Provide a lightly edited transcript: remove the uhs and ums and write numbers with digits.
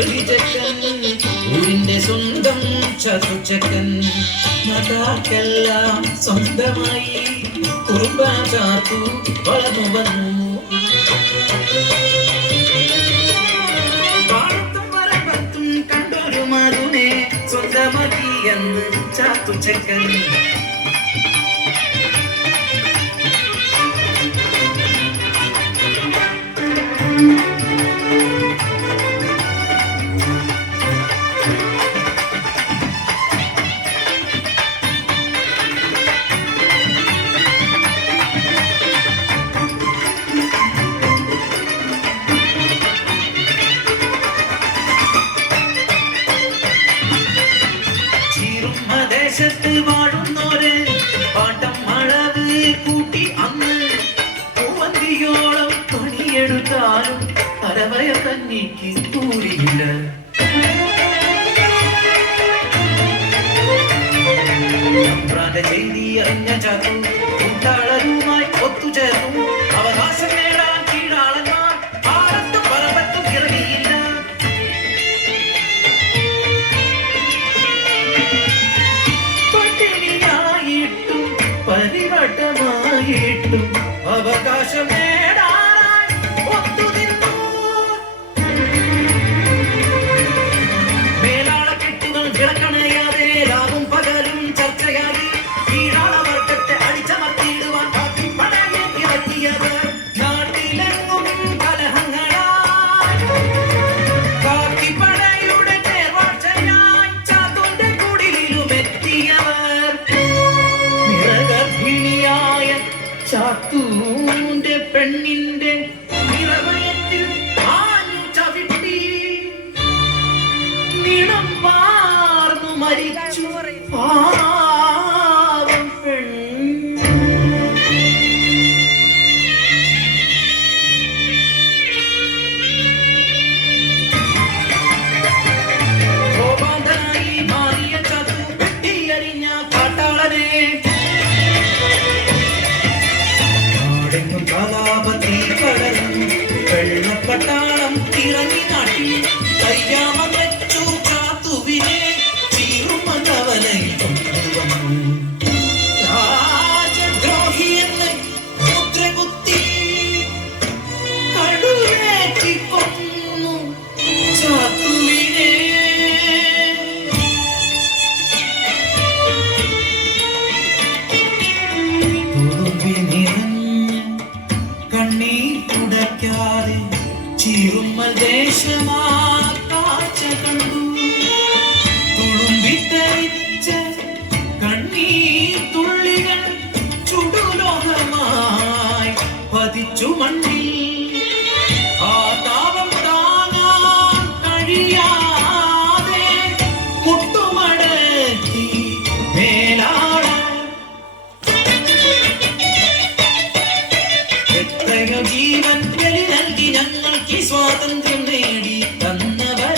ഊരിന്റെ സ്വന്തം ചതുച്ചക്കൻ മതാക്കെല്ലാം സ്വന്തമായി കുറുമ്പ ചാർത്തു വളർന്നു വന്നു. പാടത്തും വരമ്പത്തും കണ്ടൊരു മധുനെ സ്വന്തമാക്കി എന്ന് ചാത്തുച്ചക്കൻ. ദേശത്ത് വാഴുന്നോര് പാട്ടം അളവ് കൂട്ടി അന്ന് പൂവന്തിയോളം പണിയെടുത്താലും അരവയ കഞ്ഞിക്ക് കൂടിയില്ല. ചെയ്തി അറിഞ്ഞ ചാത്തു കൂട്ടാളരുമായി ഒത്തുചേർന്നു. അവകാശം നേടാൻ കീഴാളന്മാർ പാടത്തും പറമ്പത്തും ഇറങ്ങിയില്ല. പരിവട്ടമായിട്ടും അവകാശം നേടാൻ ഒത്തുനിന്നു. മേലാളക്കെട്ടുകൾ വിളക്കണയാതെ രാവും പകലും ചർച്ചയായി കീഴാളവർഗത്തെ അടിച്ചമർത്തിയിടുവാൻ കാക്കിപ്പടയെ ഇറക്കിയവർ. നാട്ടിലെങ്ങും കലഹങ്ങളായി കാക്കിപ്പടയുടെ നേർവാഴ്ചയായി ചാത്തുന്റെ കുടിലിലും എത്തിയവർ. ചാത്തൂന്റെ പെണ്ണിന്റെ നിറവയത്തിൽ ആഞ്ഞു ചവിട്ടി നിണം വാർന്നു മരിച്ചു പാവം പെണ്ണ്. ഗോപാന്തനായി മാറിയ ചാത്തു വെട്ടിയരിഞ്ഞ കാട്ടാളനെ കലാപത്തിൽ പടർന്നു. വെള്ളപ്പട്ടാളം ഇറങ്ങി നാട്ടി കയ്യാമം വെച്ചു ചാത്തുവിനെ ചീറുമതവനയിൽ കൊണ്ടുവന്നു. രാജദ്രോഹിയെന്ന് മുദ്രകുത്തി കടുവേറ്റി കൊന്നു ചാത്തുവിനെ. തുടയ്ക്കാതെ ചീറുമ്മൽ ദേശമാ കാഴ്ച കണ്ടു. തുളുമ്പിത്തരിച്ച കണ്ണീർ തുള്ളികൾ ചുടുലോഹമായി പതിച്ചു മണ്ണിൽ. ആ താപം താങ്ങാൻ കഴിയാതെ മുട്ടുമടക്കി മേലാള. ജീവൻ ബലി നൽകി ഞങ്ങൾക്ക് സ്വാതന്ത്ര്യം